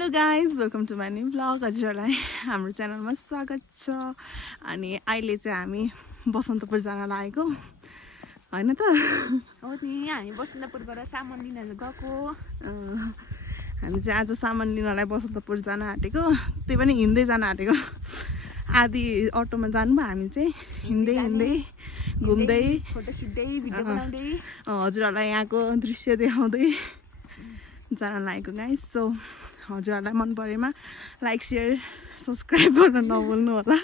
Hello guys welcome to my new vlog हजुरहरूलाई हाम्रो च्यानलमा स्वागत छ। अनि अहिले चाहिँ हामी बसन्तपुर जान लागेको होइन त हो नि हामी बसन्तपुरबाट सामान लिन गएको। हामी चाहिँ आज सामान लिनलाई बसन्तपुर जान आँटेको, त्यही पनि हिँड्दै जान आँटेको। आधी अटोमा जानुभयो, हामी चाहिँ हिँड्दै हिँड्दै घुम्दै फोटो खिच्दै भिडियो बनाउँदै हजुरहरूलाई यहाँको दृश्य देखाउँदै जान लागेको गाइस। सो हजुरहरूलाई मन परेमा लाइक सेयर सब्सक्राइब गर्न नभुल्नु होला।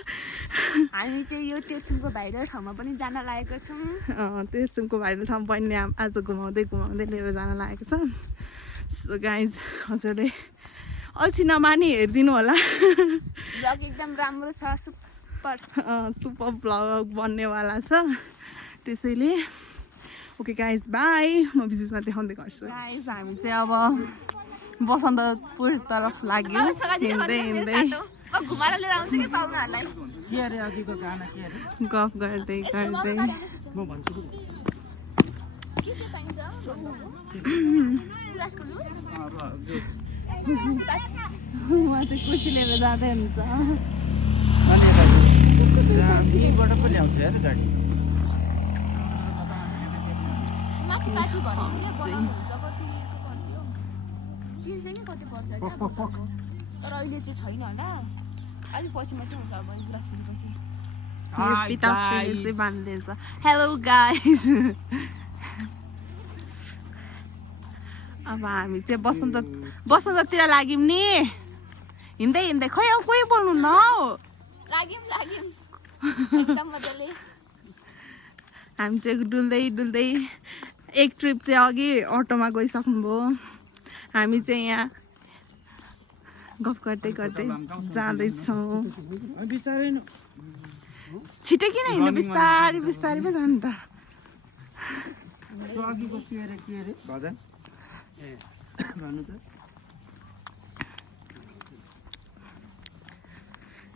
हामी चाहिँ यो तेर्थुमको भाइरल ठाउँमा पनि जान लागेको छौँ। तेर्थुमको भाइरल ठाउँ पनि आज घुमाउँदै घुमाउँदै लिएर जान लागेको छ। सो गाइज हजुरले अल्छी नमानी हेरिदिनु होला। भ्लग एकदम राम्रो छ, सुपर भ्लग बन्नेवाला छ। त्यसैले ओके गाइज बाई, म बिचमा देखाउँदै गर्छु। गाइज हामी चाहिँ अब बसन्तपुर तरफ लाग्यो हिँड्दै हिँड्दै घुमाएर लिएर आउँछ कि पाहुनाहरूलाई गफ गर्दै गर्दै। उहाँ चाहिँ खुसी लिएर जाँदै हुन्छ। कति पर्छ तर अहिले चाहिँ छैन होला, अलिक पछि मात्रै हुन्छ। अब गुराँस फुलेपछि पिताश्रीले चाहिँ भनिदिन्छ हेलो गाइज। अब हामी चाहिँ बसन्ततिर लाग्यौँ नि, हिँड्दै हिँड्दै। खोइ अब कोही बोल्नु न हौ। लाग्यौँ एकदम मजाले। हामी चाहिँ डुल्दै डुल्दै एक ट्रिप चाहिँ अघि अटोमा गइसक्नुभयो, हामी चाहिँ यहाँ गफ गर्दै गर्दै जाँदैछौँ। छिटै किन हिँड्नु, बिस्तारै बिस्तारै पो जानु त।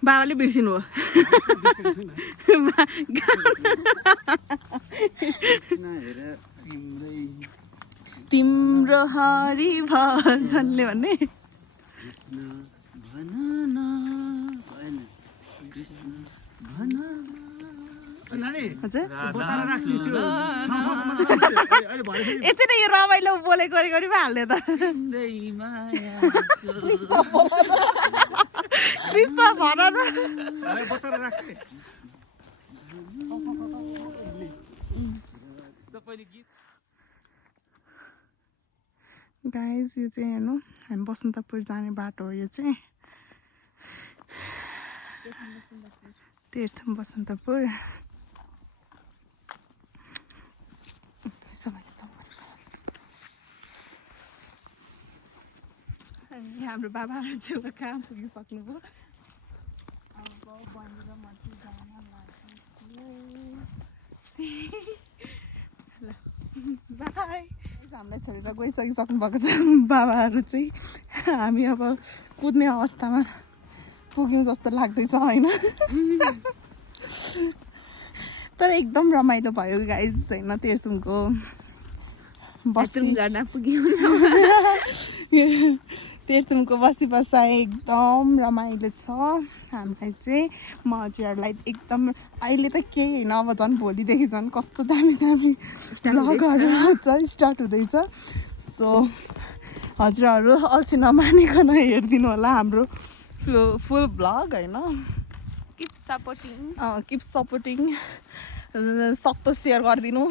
बाबाले बिर्सिनु हो। तिम्रो हरि भजनले भन्ने एकछिन यो रमाइलो बोले गरी गरी पो हाल्ने त। कृष्ण भन न। गाइज यो चाहिँ हेर्नु हामी बसन्तपुर जाने बाटो हो। यो चाहिँ तीर्थम बसन्तपुर। अनि हाम्रो बाबाहरू चाहिँ कहाँ पुगिसक्नुभयो। अब बहिनी र म चाहिँ जान लाग्छौँ। बाई हामीलाई छोडेर गइसकिसक्नु भएको छ बाबाहरू चाहिँ। हामी अब कुद्ने अवस्थामा पुग्यौँ जस्तो लाग्दैछ होइन। तर एकदम रमाइलो भयो गाइज होइन। तेर्थुमको तेर्थुमको बसी बसाइ एकदम रमाइलो छ। हामीलाई चाहिँ म हजुरहरूलाई एकदम अहिले त केही होइन, अब झन् भोलिदेखि झन् कस्तो दामी दामी भ्लगहरू चाहिँ स्टार्ट हुँदैछ। सो हजुरहरू अल्छी नमानिकन हेरिदिनु होला हाम्रो फुल भ्लग होइन। किप सपोर्टिङ सक्दो सेयर गरिदिनु,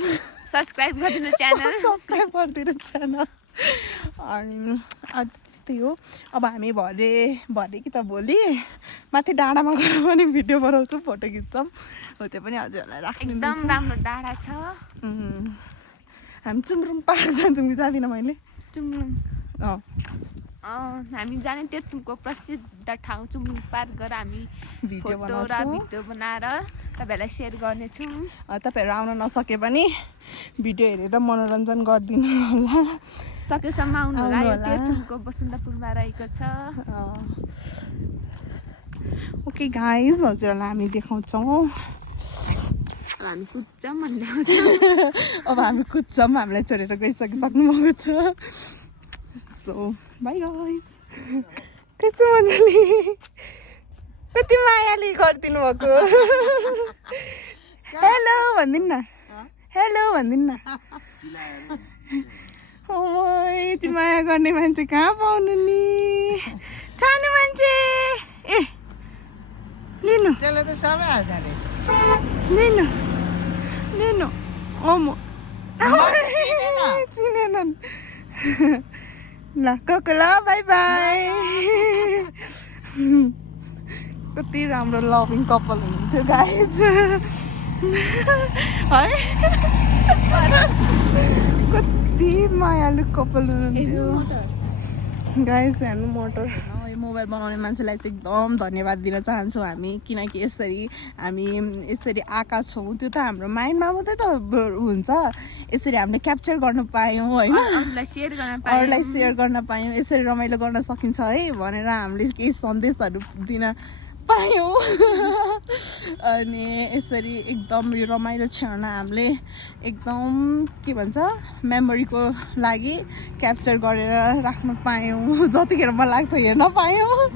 सब्सक्राइब गरिदिनु च्यानल। अनि त्यस्तै हो। अब हामी भरे कि त भोलि माथि डाँडामा गएर पनि भिडियो बनाउँछौँ, फोटो खिच्छौँ। हो त्यो पनि हजुरहरूलाई राख्नु। एकदम राम्रो डाँडा छ। हामी चुम्रुङ पाहाड जान्छौँ कि जाँदिनँ मैले। चुम्रुङ हामी जाने तेर्थुमको प्रसिद्ध ठाउँ चुम्रुङ पार्क गएर हामी भिडियो बनाएर तपाईँहरूलाई सेयर गर्नेछौँ। तपाईँहरू आउन नसके पनि भिडियो हेरेर मनोरञ्जन गरिदिनु होला। सकेसम्म आउनु होला। यो तेर्थुमको बसन्तपुरमा रहेको छ। ओके गाइज हजुरहरूलाई हामी देखाउँछौँ। हामी कुद्छौँ भन्ने अब हामी कुद्छौँ, हामीलाई छोडेर गइसक्नु भएको छ। So by guys. कस्तो मजाले कति मायाले गरिदिनु भएको हेलो भनिदिनु न हेलो भनिदिनु न यति माया गर्ने मान्छे कहाँ पाउनु नि सानो मान्छे ए लिनु त्यसले त सबै हाल्छ अरे लिनु लिनु ओमो चिनेनन् ल कोको ल बाई बाई कति राम्रो लभिङ कपाल हुनुहुन्थ्यो गाइज है कति मायालु कपाल हुनुहुन्थ्यो गाइज हेर्नु मोटर यो मोबाइल बनाउने मान्छेलाई चाहिँ एकदम धन्यवाद दिन चाहन्छौँ हामी किनकि यसरी हामी यसरी आएका छौँ त्यो त हाम्रो माइन्डमा मात्रै त हुन्छ यसरी हामीले क्याप्चर गर्न पायौँ होइन अरूलाई सेयर गर्न पायौँ यसरी रमाइलो गर्न सकिन्छ है भनेर हामीले केही सन्देशहरू दिन पायौँ अनि यसरी एकदम यो रमाइलो क्षण हामीले एकदम के भन्छ मेमोरीको लागि क्याप्चर गरेर राख्न पायौँ जतिखेर मन लाग्छ हेर्न पायौँ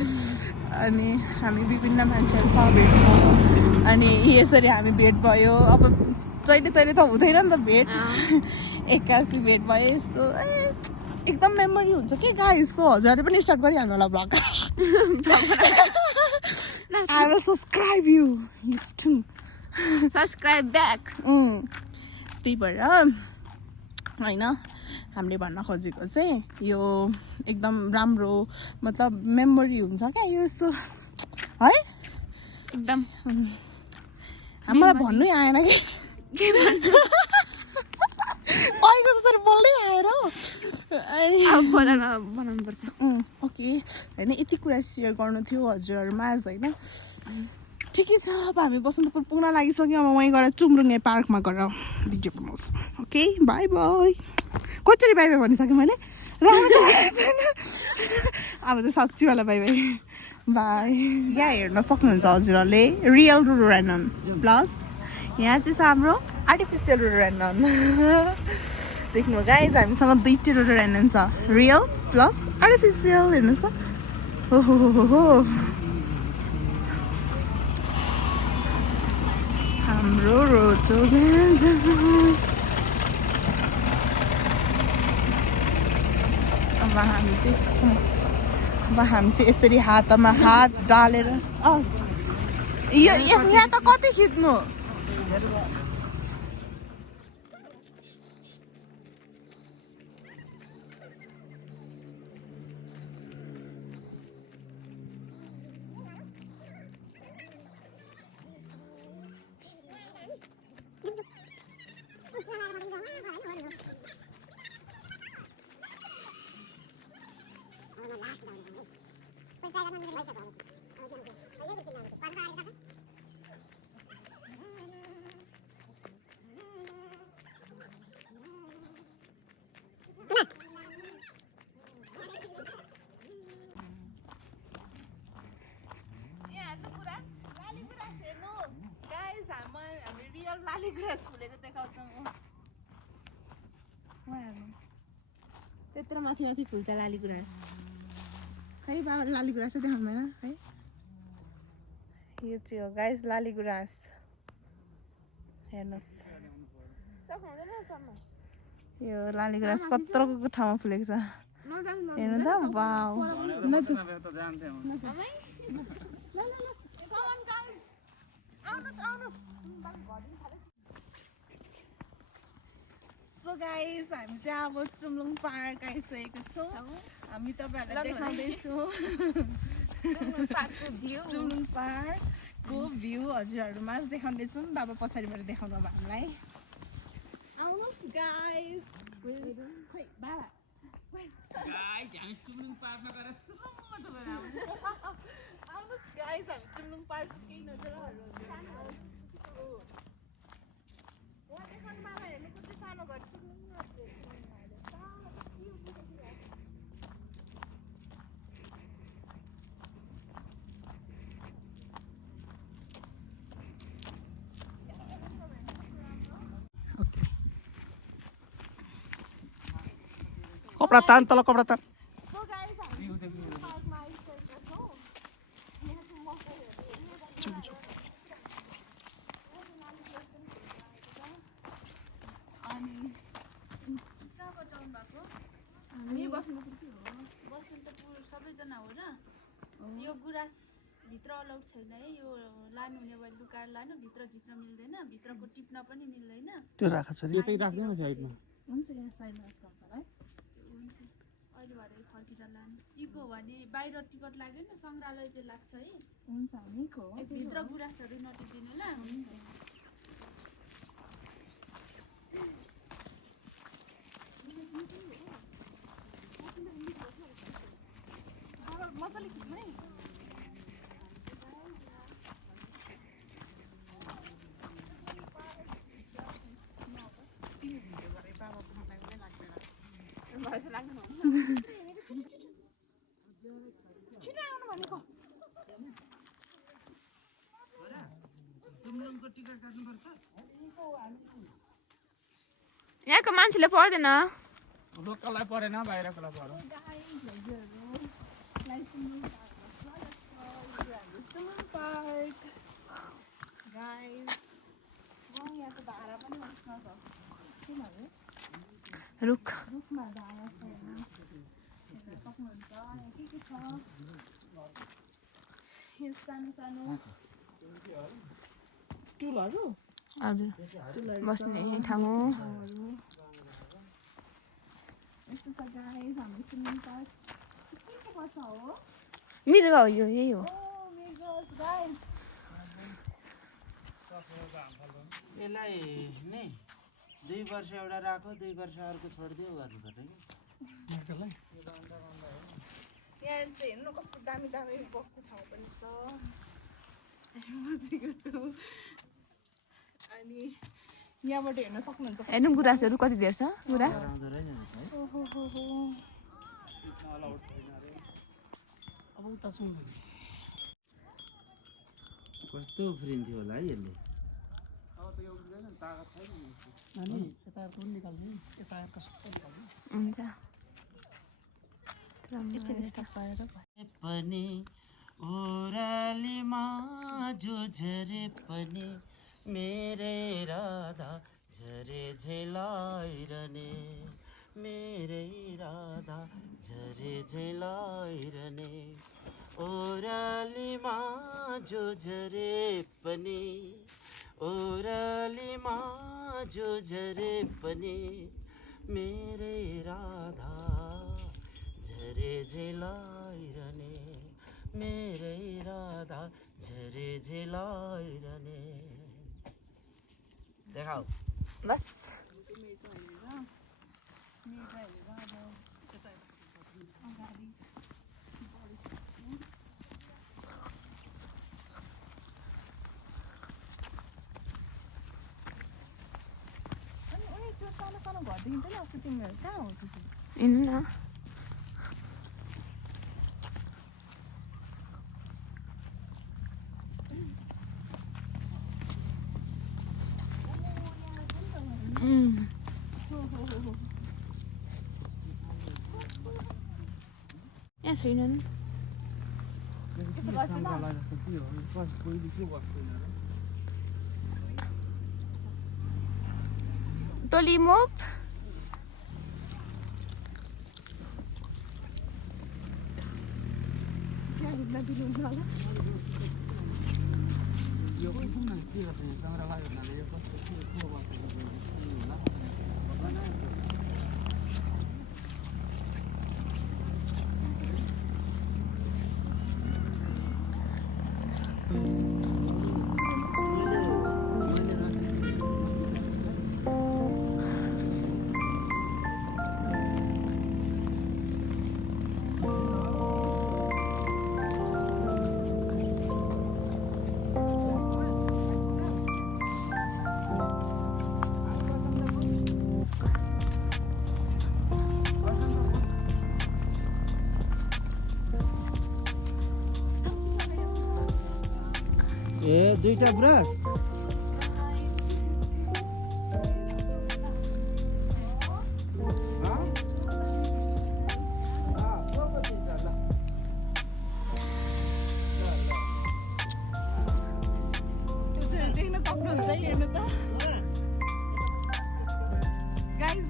अनि हामी विभिन्न मान्छेहरूसँग भेट्छौँ अनि यसरी हामी भेट भयो अब जहिले तहिले त हुँदैन नि त भेट एक्कासी भेट भयो यस्तो एकदम मेमोरी हुन्छ के गाई यस्तो हजुरले पनि स्टार्ट गरिहाल्नु होला vlog I will subscribe you. Yes, too. Subscribe back. त्यही भएर होइन हामीले भन्न खोजेको चाहिँ यो एकदम राम्रो मतलब मेमोरी हुन्छ क्या यो यस्तो है एकदम मलाई भन्नै आएन कि अहिलेको जसरी बोल्दै आएर बनाउनु पर्छ ओके होइन यति कुरा सेयर गर्नु थियो हजुरहरूमा आज होइन ठिकै छ अब हामी बसन्तपुर पुग्न लागिसक्यौँ अब वहीँ गएर चुम्रुङ्गे पार्कमा गएर भिडियो बनाउँछु ओके बाई बाई कसरी बाई बाई भनिसकेँ मैले अब त साँच्चीवाला बाई बाई बाई यहाँ हेर्न सक्नुहुन्छ हजुरहरूले रियल रोडोडेन्ड्रन प्लस यहाँ चाहिँ छ हाम्रो आर्टिफिसियल रोडोडेन्ड्रन देख्नु गाइज हामीसँग दुईटै रोडोडेन्ड्रन छ रियल प्लस आर्टिफिसियल हेर्नुहोस् त हो हाम्रो रोडोडेन्ड्रन अब हामी चाहिँ यसरी हातमा हात डालेर यहाँ त कति खिच्नु त्यत्रो माथि माथि फुल्छ लालीगुराँस खै बाबा लालीगुराँसै देखाउँदैन है यो चाहिँ हो गाइस लालीगुराँस हेर्नुहोस् यो लालीगुराँस कत्रोको ठाउँमा फुलेको छ हेर्नु त वाउ सो गाइस हामी चाहिँ अब चुम्लुङ पार्क आइसकेको छौँ हामी तपाईँहरूलाई देखाउँदैछौँ चुम्लुङ पार्कको भ्यू हजुरहरूमा देखाउँदैछौँ बाबा पछाडिबाट देखाउनु अब हामीलाई आउनुहोस् गाइस खै बाबा आउनुहोस् गाइस हामी चुम्लुङ पार्कको केही नजाराहरू वहाँ देखाउनु बाबा हेर्नु कति सानो घर चुम्लुङ कपडा तान तल कपडा तान अनि कहाँबाट आउनु भएको? हामी बसन्तपुर के हो? बसन्तपुर सबैजना हो र? यो गुराँस भित्र अलाउड छैन है। यो लानु हुने भयो लुकाएर लानु, भित्र झिक्न मिल्दैन, भित्रको टिप्न पनि मिल्दैन। त्यो राख छ रे। यतै राख्दैन साइडमा। हुन्छ यहाँ साइडमा राख्छ है। हुन्छ अहिले भरे फर्किँदा लानु। इको भने बाहिर टिकट लाग्दैन, सङ्ग्रहालय चाहिँ लाग्छ है। हुन्छ हामीको भित्र गुराँसहरू नटिपिदिनु ल। मजाले खिच्नु है। छिटो आउनु भनेको। यहाँको मान्छेले पर्दैन। लोकललाई परेन, बाहिरकोलाई पर्यो। रुख रुखमा धारा छ हेर्न सक्नुहुन्छ। के छ यो सानो सानो टुलहरू। हजुर बस्ने ठाउँ हो। यस्तो छ गाइस हाम्रो स्विमिङ पार्क। के पर्छ हो? मृग हो यो, यही हो। ओ मृगस गाइस। यसलाई नि 2 वर्ष एउटा राखो, 2 वर्ष अर्को छोडिदियो गर्नुपर्छ कि। यहाँ चाहिँ हेर्नु कस्तो दामी दामी बस्ने ठाउँ पनि छ। बसेको छु। अनि यहाँबाट हेर्न सक्नुहुन्छ। हेर्नु गुराँसहरू कति धेरै छ। गुराँस अब उता सुन्नु कस्तो उफ्रिन्थ्यो होला है यसले। हुन्छ पनि ओरालीमा जो झरे पनि मेरे राधा झरे झेलाइरहने, मेरे राधा झरे झेलाइरहने। ओरालीमा जो झरे पनि, ओरालीमा जो झरे पनि मेरे राधा झरे झेलाइरहने, मेरे राधा झरे झेलाइरहने। देखाऊ बस। अनि त्यो सानो सानो घर देखिन्छ नि अस्ति तिमीहरू कहाँ हो त्यो? हिँड्नु न। यहाँ छैनन्। टोली मुभ। ए 2टा ब्रस देख्न सक्नुहुन्छ हेर्नु त गाइस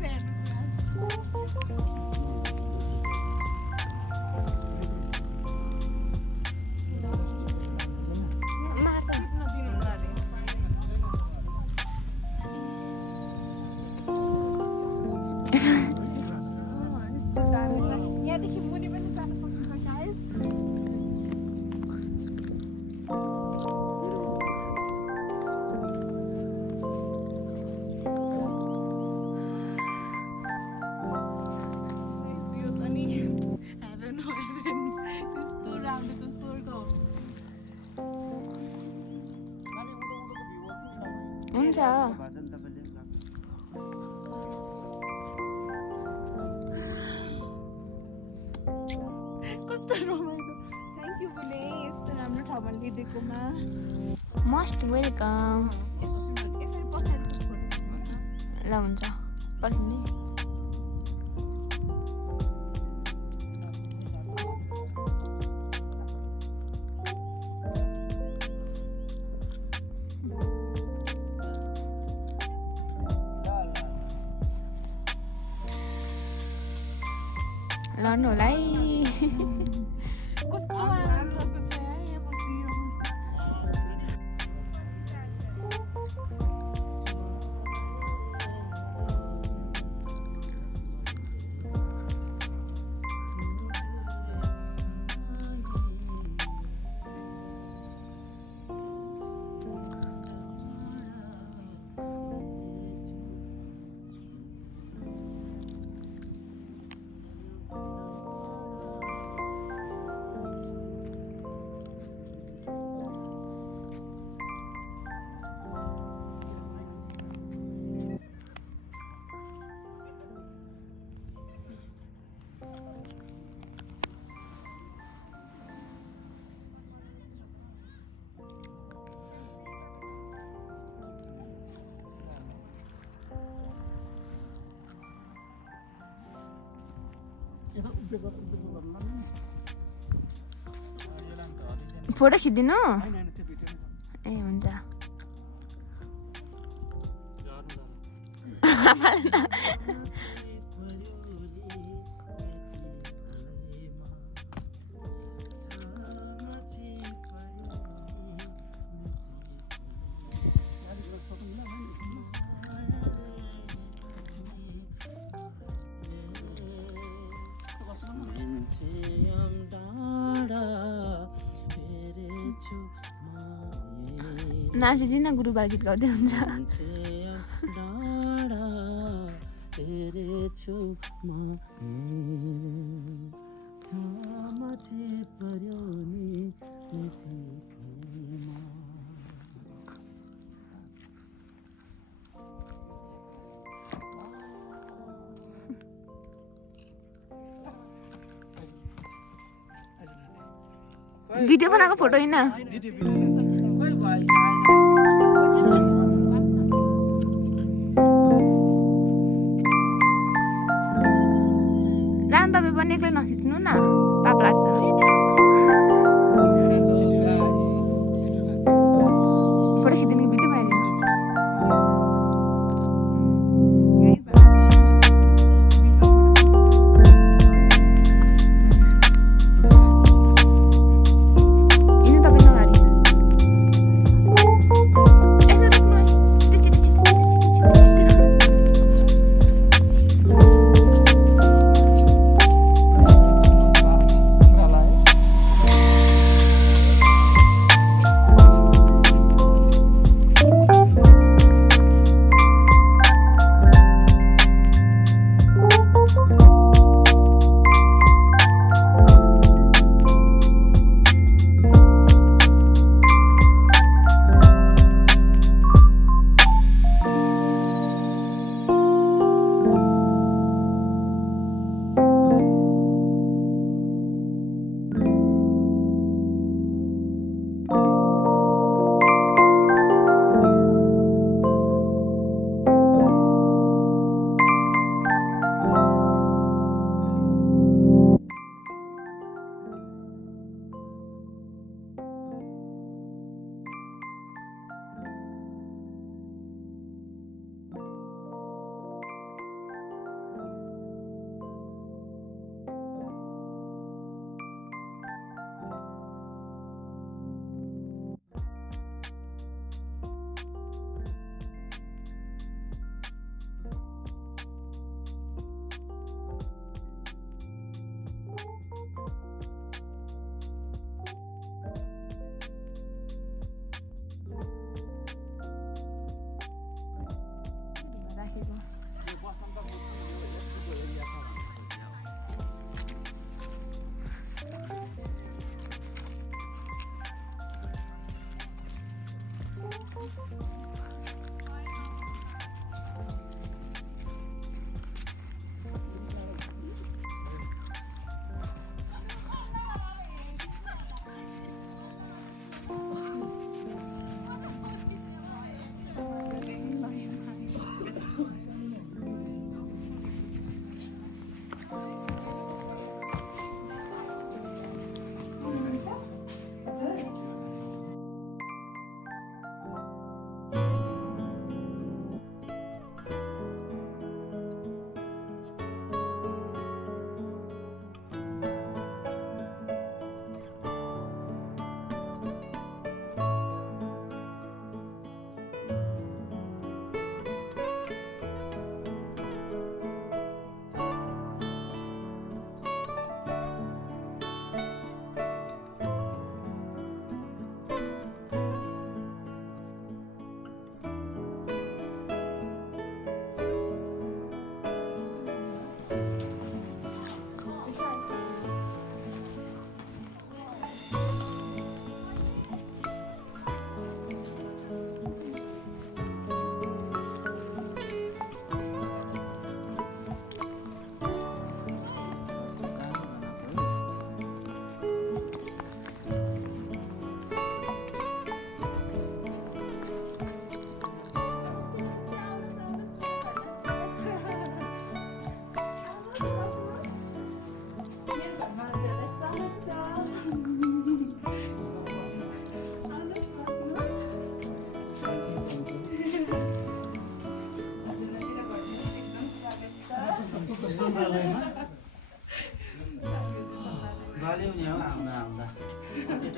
यहाँदेखि मुनि पनि जान सक्नुहुन्छ गाइस यो त नि हेभन हो हेभन त्यस्तो राम्रो त स्वर्ग हो हुन्छ भजन तपाईँले कस्तो रमाइलो थ्याङ्क यू बुने यस्तो राम्रो ठाउँमा लिइदिएकोमा मोस्ट वेलकम यसरी पछाडि ल हुन्छ पर्खिने लड्नु होला है कस्तो राम्रो छ यहाँ बसिरहेको फोटो खिचिदिनु ए हुन्छ नाचिदिन गुरुबा गीत गाउँदै हुन्छ भिडियो बनाएको फोटो होइन खोइ भइस राम तपाईँ पनि एक्लै नखिच्नु न पाप लाग्छ फोटो खिचिदिनु भिडियो बनाइदिनु यिनी तपाईँ नगाडी यसो रोक्नु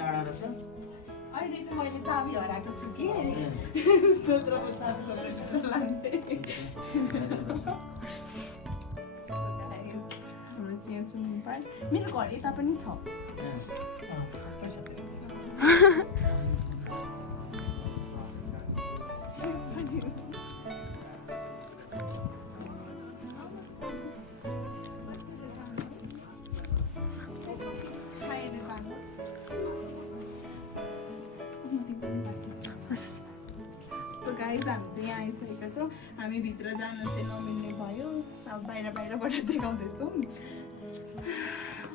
टाढा रहेछ अहिले चाहिँ मैले चाबी हराएको छु कि दोस्रोको चाबी सबै लान्थे हाम्रो चाहिँ यहाँ स्विमिङ पार्क मेरो घर यता पनि छ गाइस हामी चाहिँ यहाँ आइसकेका छौँ हामी भित्र जान चाहिँ नमिल्ने भयो अब बाहिरबाट देखाउँदैछौँ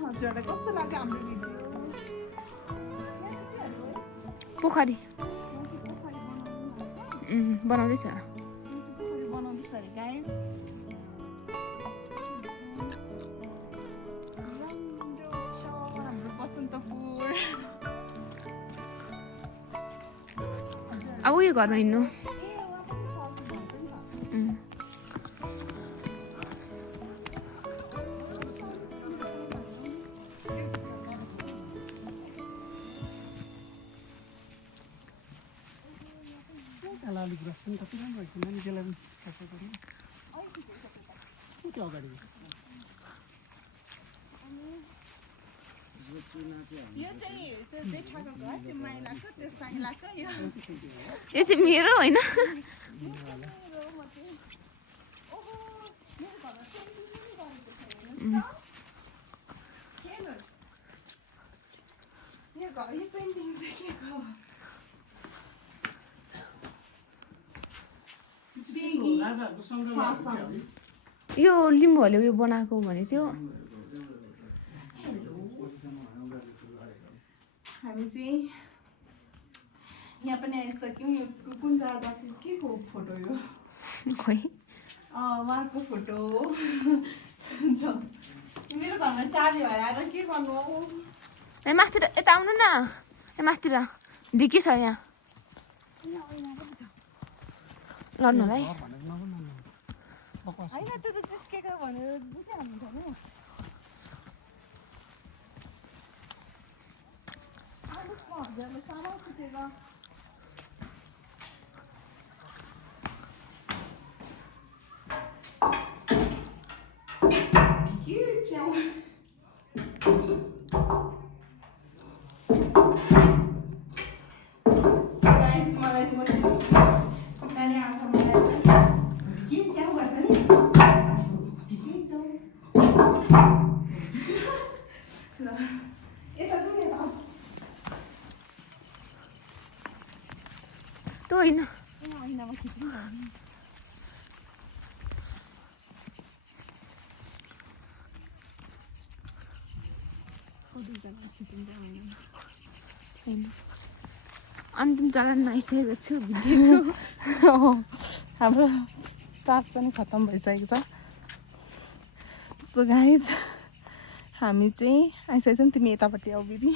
हजुरहरूलाई कस्तो लाग्यो हाम्रो भिडियो पोखरी बनाउँदैछ बनाउँदैछ अरे गाइस हाम्रो बसन्तपुर अब उयो घरमा हिँड्नु यो चाहिँ त्यो जेठाको घर त्यो माइलाको त्यो साइलाको यो यो चाहिँ मेरो होइन यो पेन्टिङ चाहिँ के को यो लिम्बूहरूले उयो बनाएको भनेको थियो हामी चाहिँ यहाँ पनि आइसक्यौँ यो कुन राजाको के को फोटो यो खोइ उहाँको फोटो हो मेरो घरमा चाबी हराएर के गर्नु ए मास्तिर यता आउनु न ए मास्तिर ढिकी छ यहाँ लड्नु होला है होइन त्यो त जिस्केको भनेर बुझिहाल्नु छ नि हजुरले साह्रो छुटेर के च्याउ मलाई चिकनले आउँछ मलाई के च्याउ गर्छ नि के च्याउ ल यता चाहिँ यता त्यो होइन ऐनामा खिच्नु होइन अन्तिम चरण आइसकेको छु भिडियो हाम्रो चार्ज पनि खत्तम भइसकेको छ सो गाइज हामी चाहिँ आइसकेको छौँ तिमी यतापट्टि आऊ बिबी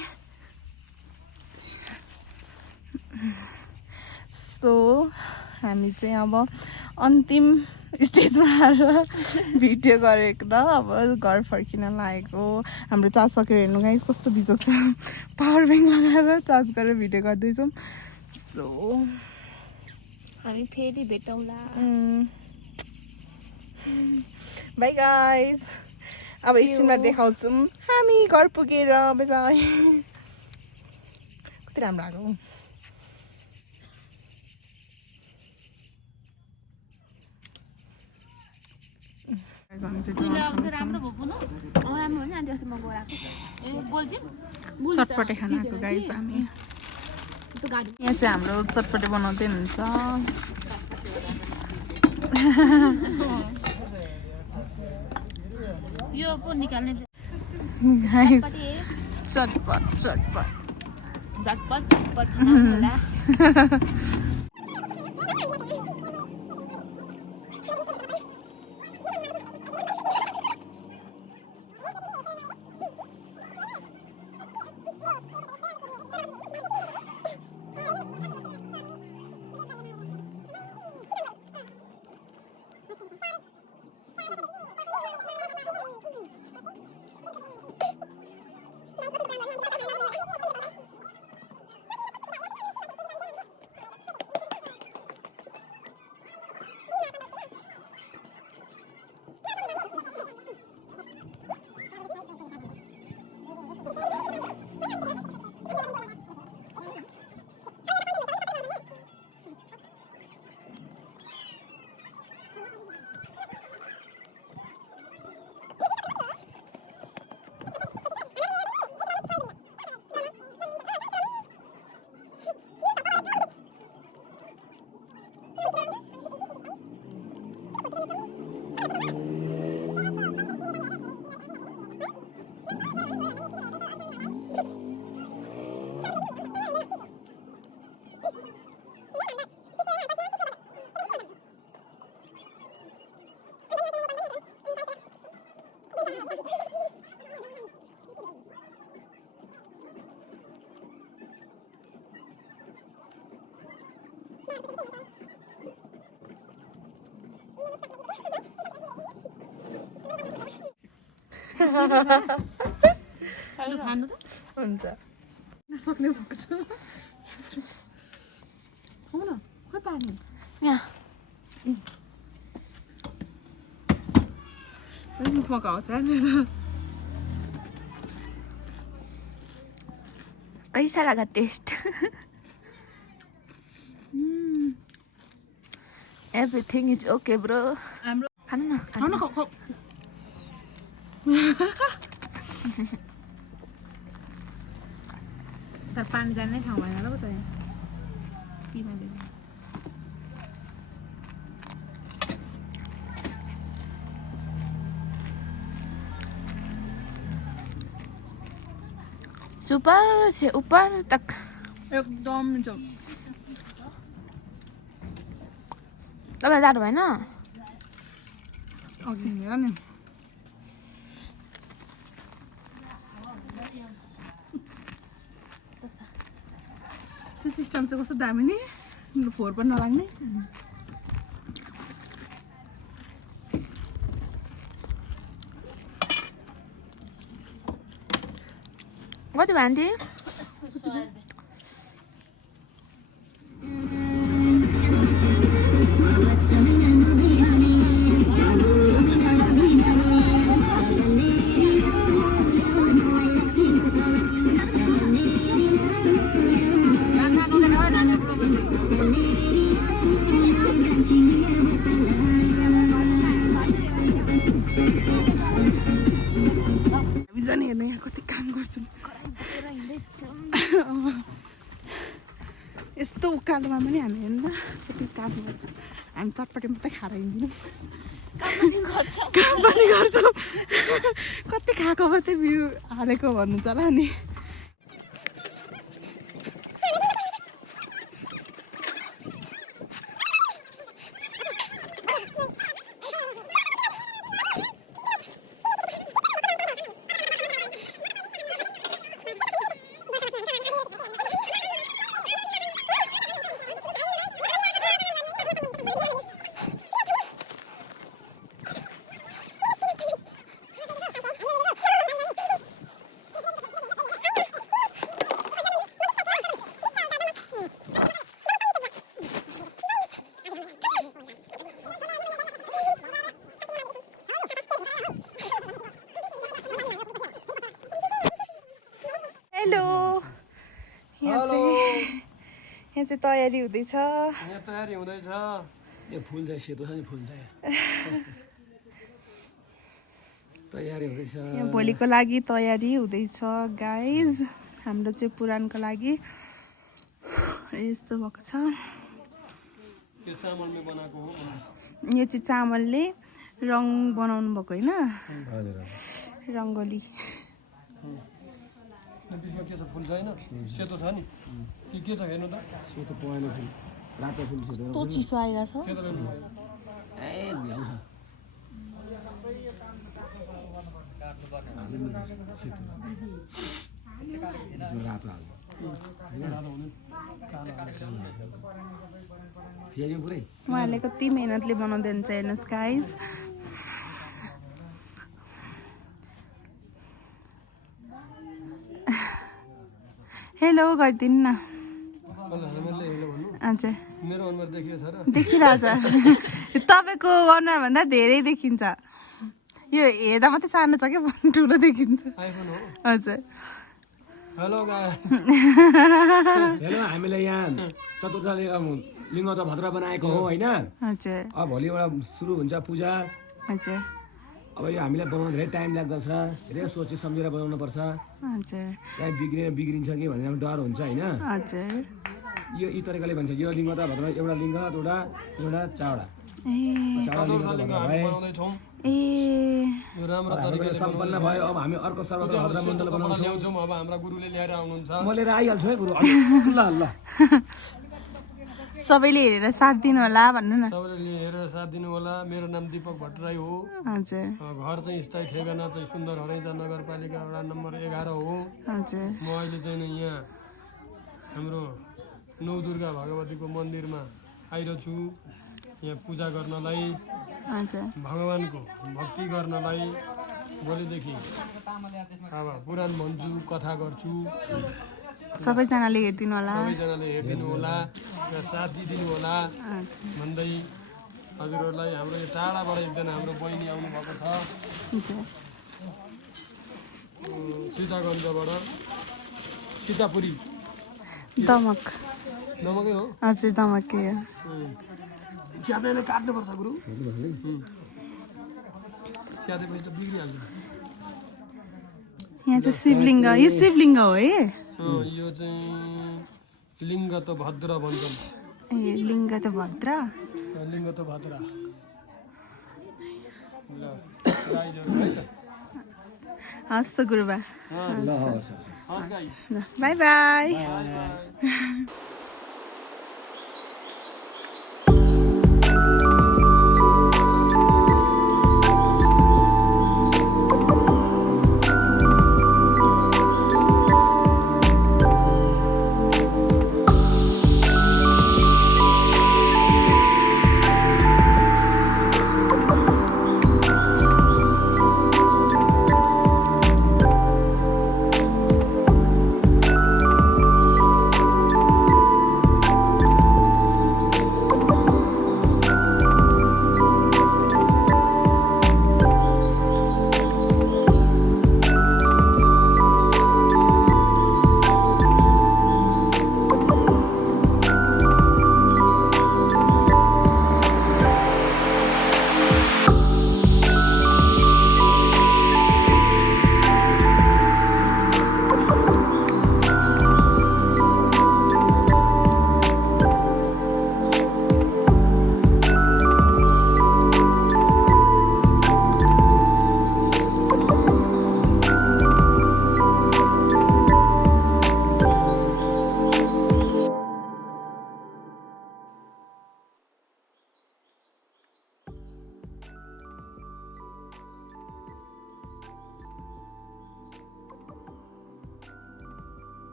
सो हामी चाहिँ अब अन्तिम स्टेजमा आएर भिडियो गरेको र अब घर फर्किन लागेको हाम्रो चार्ज सकेर हेर्नु गाइस कस्तो बिजोग छ पावर ब्याङ्क लगाएर चार्ज गरेर भिडियो गर्दैछौँ सो हामी फेरि भेटौँला बाई गाइस अब एकछिनमा देखाउँछौँ हामी घर पुगेर बाई बाई कति राम्रो आएको चटपटे खानाको गाइस हामी यहाँ चाहिँ हाम्रो चटपटे बनाउँदै हुन्छ यो पो निकाल्ने गाइस चटपट चटपट झटपट झटपट होला खानु त हुन्छ नसक्ने भएको छ हो न खोइ पानी यहाँ मुखमा घाउँछ नि कैसा लगा taste everything is okay bro हाम्रो खानु न खाऊ न खाऊ तर पानी जाने ठाउँ भएन र त सुपर से ऊपर तक एकदम मिठो तपाईँ जानु भएन अघि हेर नि त्यो सिस्टम चाहिँ कस्तो दामी नि फोहोर पनि नलाग्ने कति भयो आन्टी जाने हेर्नु यहाँ कति काम गर्छौँ यस्तो उकालोमा पनि हामी हेर्नु कति काम गर्छौँ हामी चटपटी मात्रै खाएर हिँड्दिनौँ काम पनि गर्छौँ कति खाएको मात्रै भ्यू हालेको भन्नुहुन्छ होला नि हेलो यहाँ चाहिँ तयारी हुँदैछ यहाँ तयारी हुँदैछ यो फुल चाहिँ सेतो छ नि फुल चाहिँ तयारी हुँदैछ यहाँ भोलिको लागि तयारी हुँदैछ गाइज हाम्रो चाहिँ पुराणको लागि यस्तो भएको छ यो चामलले बनाएको हो यो चाहिँ चामलले रङ बनाउनु भएको होइन रङ्गोली बिचमा के छ फुल छैन सेतो छ नि के छ हेर्नु त सेतो पहेँलो फुल रातो फुल सेतो कस्तो चिसो आइरहेछ के त हेर्नु ए भ्याउँछ रातो फेरि पुरै उहाँले कति मेहनतले बनाउँदै हुन्छ हेर्नुहोस् गाइज हेलो गरिदिनु न हजुर मेरो अनुहार देखियो छ र देखिरहेछ तपाईँको अनुहार भन्दा धेरै देखिन्छ यो हेर्दा मात्रै सानो छ क्या ठुलो देखिन्छ आइफोन हो हजुर हेलो हेलो हामीले यहाँ चतुर्थ लिङ्ग त भद्र बनाएको हो होइन हजुर अब भोलिबाट सुरु हुन्छ पूजा हजुर अब यो हामीलाई बनाउनु धेरै टाइम लाग्दछ धेरै सोची सम्झेर बनाउनु पर्छ हजुर त्यहाँ बिग्रिन्छ कि भनेर डर हुन्छ होइन हजुर यो यी तरिकाले भन्छ यो लिङ्ग त भद्र एउटा लिङ्ग एउटा चावडा चावडा लिङ्ग त भए ए यो राम्रो तरिकाले सम्पन्न भयो अब हामी अर्को सर्वत्र भद्र मण्डल बनाउँछौँ अब हाम्रा गुरुले ल्याएर आउनुहुन्छ म लिएर आइहाल्छु है गुरु ल ल सबैले हेरेर साथ दिनु होला भन्नु न सबैले हेरेर साथ दिनु होला मेरो नाम दीपक भट्टराई हो हजुर घर चाहिँ स्थायी ठेगाना चाहिँ सुन्दर हरैजा नगरपालिका वडा नम्बर 11 हो हजुर म अहिले चाहिँ यहाँ हाम्रो नौ दुर्गा भगवतीको मन्दिरमा आइरहेको छु यहाँ पूजा गर्नलाई हजुर भगवानको भक्ति गर्नलाई भोलिदेखि अब पुराण भन्छु, कथा गर्छु, सबैजनाले हेरिदिनु होला। सबैजनाले हेरिदिनु होला र साथ दिइदिनु होला भन्दै हजुरहरूलाई हाम्रो यो टाढाबाट एकजना हाम्रो बहिनी आउनुभएको छ सीतागञ्जबाट, सीतापुरी दमक नमकै हो। हजुर दमकै हो। च्याप्ने काट्नुपर्छ गुरु, च्यातेपछि त बिग्रिहाल्छ। यहाँ चाहिँ शिवलिङ्ग, यो शिवलिङ्ग हो है। यो चाहिँ लिङ्ग त भद्र भन्छन्। ए लिङ्ग त भद्र, लिङ्ग त भद्र। ल हस् त गुरुबा, हस् गाई, बाई बाई।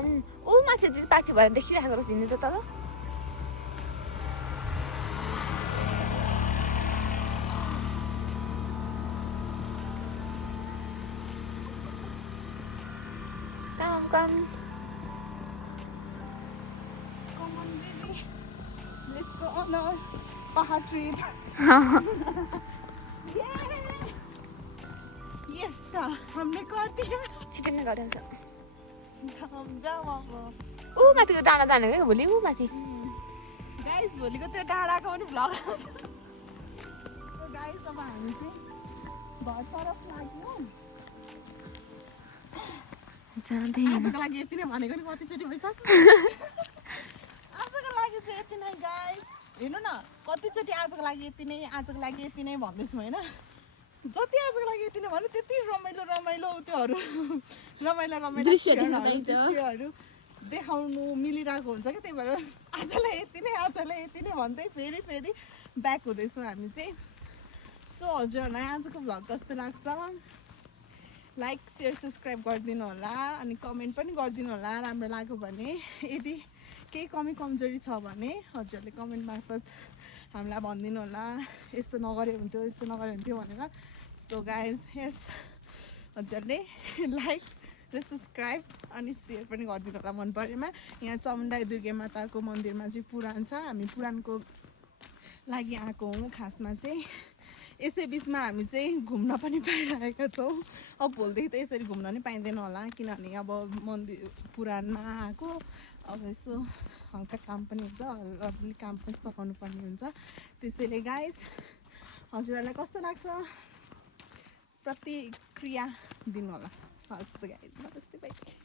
ऊ माथि चाहिँ पाथी भएर देखिरहेको रहेछ हिँड्नु त तल। काम काम Let's go on our pahad trip. Yes sir, हमने कर दिया। छिटो नै गरिन्छ। जाऊ अब। ऊ माथिको डाँडा जाने क्या भोलि, ऊ माथि। गाइस भोलिको त्यो डाँडाको पनि भ्लग आउँछ। सो गाइस अब हामी चाहिँ घर तरफ लाग्यौँ। जाँदै आजको लागि यति नै भनेको नि कतिचोटि भइसक्यो। आजको लागि चाहिँ यति नै गाइस। हेर्नु न कतिचोटि आजको लागि यति नै, आजको लागि यति नै भन्दैछु होइन। जति आजको लागि यति नै भन्नु त्यति रमाइलो रमाइलो त्योहरू रमाइलो रमाइलो दृश्यहरू देखाउनु मिलिरहेको हुन्छ क्या। त्यही भएर आजलाई यति नै भन्दै फेरि फेरि ब्याक हुँदैछौँ हामी चाहिँ। सो हजुरहरूलाई आजको भ्लग कस्तो लाग्छ लाइक सेयर सब्सक्राइब गरिदिनु होला अनि कमेन्ट पनि गरिदिनु होला राम्रो लाग्यो भने। यदि केही कमी कमजोरी छ भने हजुरहरूले कमेन्ट मार्फत हामीलाई भनिदिनु होला यस्तो नगरे हुन्थ्यो यस्तो नगरे हुन्थ्यो भनेर। सो गाइज यस हजुरले लाइक र सब्सक्राइब अनि सेयर पनि गरिदिनु होला मन परेमा। यहाँ चामुण्डा दुर्गे माताको मन्दिरमा चाहिँ पुराण छ, हामी पुराणको लागि आएको हौँ खासमा चाहिँ। यसै बिचमा हामी चाहिँ घुम्न पनि पाइरहेका छौँ। अब भोलिदेखि त यसरी घुम्न नि पाइँदैन होला किनभने अब मन्दिर पुराणमा आएको अब यसो हल्का काम पनि हुन्छ, अलि काम पनि सघाउनु पर्ने हुन्छ। त्यसैले गाइज हजुरहरूलाई कस्तो लाग्छ प्रतिक्रिया दिनु होला। हस् त गाइज नमस्ते बाई।